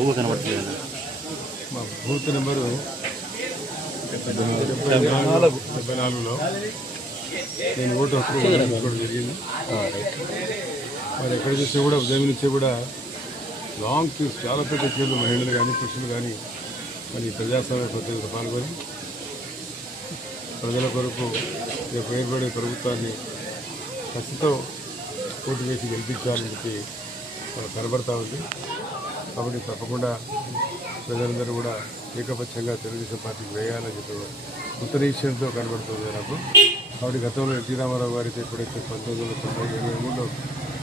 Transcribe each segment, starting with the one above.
మా booth number 74లో నేను vote హక్కు తీసుకోవడం జరిగింది. మరి ఎక్కడ చూసినా కూడా ఉదయం నుంచి కూడా లాంగ్ క్యూస్, చాలా పెద్ద క్యూలు, మహిళలు కానీ పురుషులు కానీ మరి ప్రజాస్వామ్య పద్ధతిలో పాల్గొని ప్రజల కొరకు రేపు ఏర్పడే ప్రభుత్వాన్ని కసితో ఓటు వేసి గెలిపించాలని చెప్పి కనబడతా ఉంది. కాబట్టి తప్పకుండా ప్రజలందరూ కూడా ఏకపక్షంగా తెలుగుదేశం పార్టీకి వేయాలని చెప్పి కొత్త నిశ్చయంతో కనబడుతుంది నాకు. కాబట్టి గతంలో ఎన్టీ రామారావు గారికి ఎప్పుడైతే 1923లో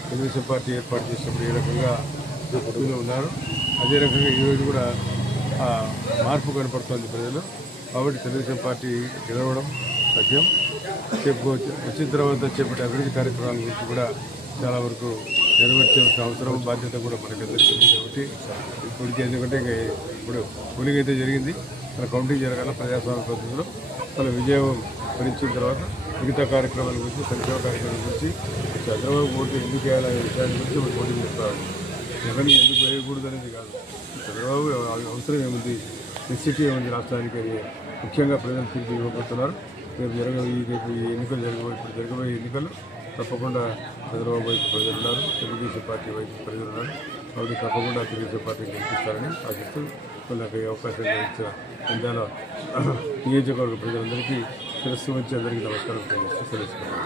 తెలుగుదేశం పార్టీ ఏర్పాటు చేసినప్పుడు ఏ రకంగా పొద్దులో ఉన్నారు, అదే రకంగా ఈరోజు కూడా మార్పు కనపడుతుంది ప్రజలు. కాబట్టి తెలుగుదేశం పార్టీ గెలవడం సత్యం. వచ్చిన తర్వాత చేపట్టే అభివృద్ధి కార్యక్రమాల గురించి కూడా చాలా వరకు నెరవేర్చాల్సిన అవసరం, బాధ్యత కూడా మనకందరికీ ఉంది. కాబట్టి ఇప్పటికీ ఎందుకంటే ఇప్పుడు పోలింగ్ అయితే జరిగింది, మన కౌంటింగ్ జరగాల ప్రజాస్వామ్య పద్ధతిలో. మన విజయం భరించిన తర్వాత మిగతా కార్యక్రమాల గురించి, సంక్షేమ కార్యక్రమాల గురించి, చంద్రబాబు ఓటు ఎందుకు వేయాలనే విషయాన్ని గురించి మనం పోటీ చేస్తామండి. జగన్ ఎందుకు వేయకూడదు అనేది కాదు, చంద్రబాబు అవసరం ఏముంది, నెసిటీ ఏముంది రాష్ట్రానికి అని ముఖ్యంగా ప్రజలు తీర్పు ఇవ్వబోతున్నారు. రేపు ఈ ఎన్నికలు ఇప్పుడు జరగబోయే ఎన్నికలు తప్పకుండా చంద్రబాబు వైపు ప్రజలు ఉన్నారు, తెలుగుదేశం పార్టీ వైపు ప్రజలు ఉన్నారు. కాబట్టి తప్పకుండా తెలుగుదేశం పార్టీని గెలిపిస్తారని ఆశిస్తూ నాకు ఈ అవకాశం ఇచ్చిన నంద్యాల నియోజకవర్గ ప్రజలందరికీ శిరస్సు వచ్చి అందరికీ నమస్కారం తెలియజేస్తూ తెలుసుకున్నాను.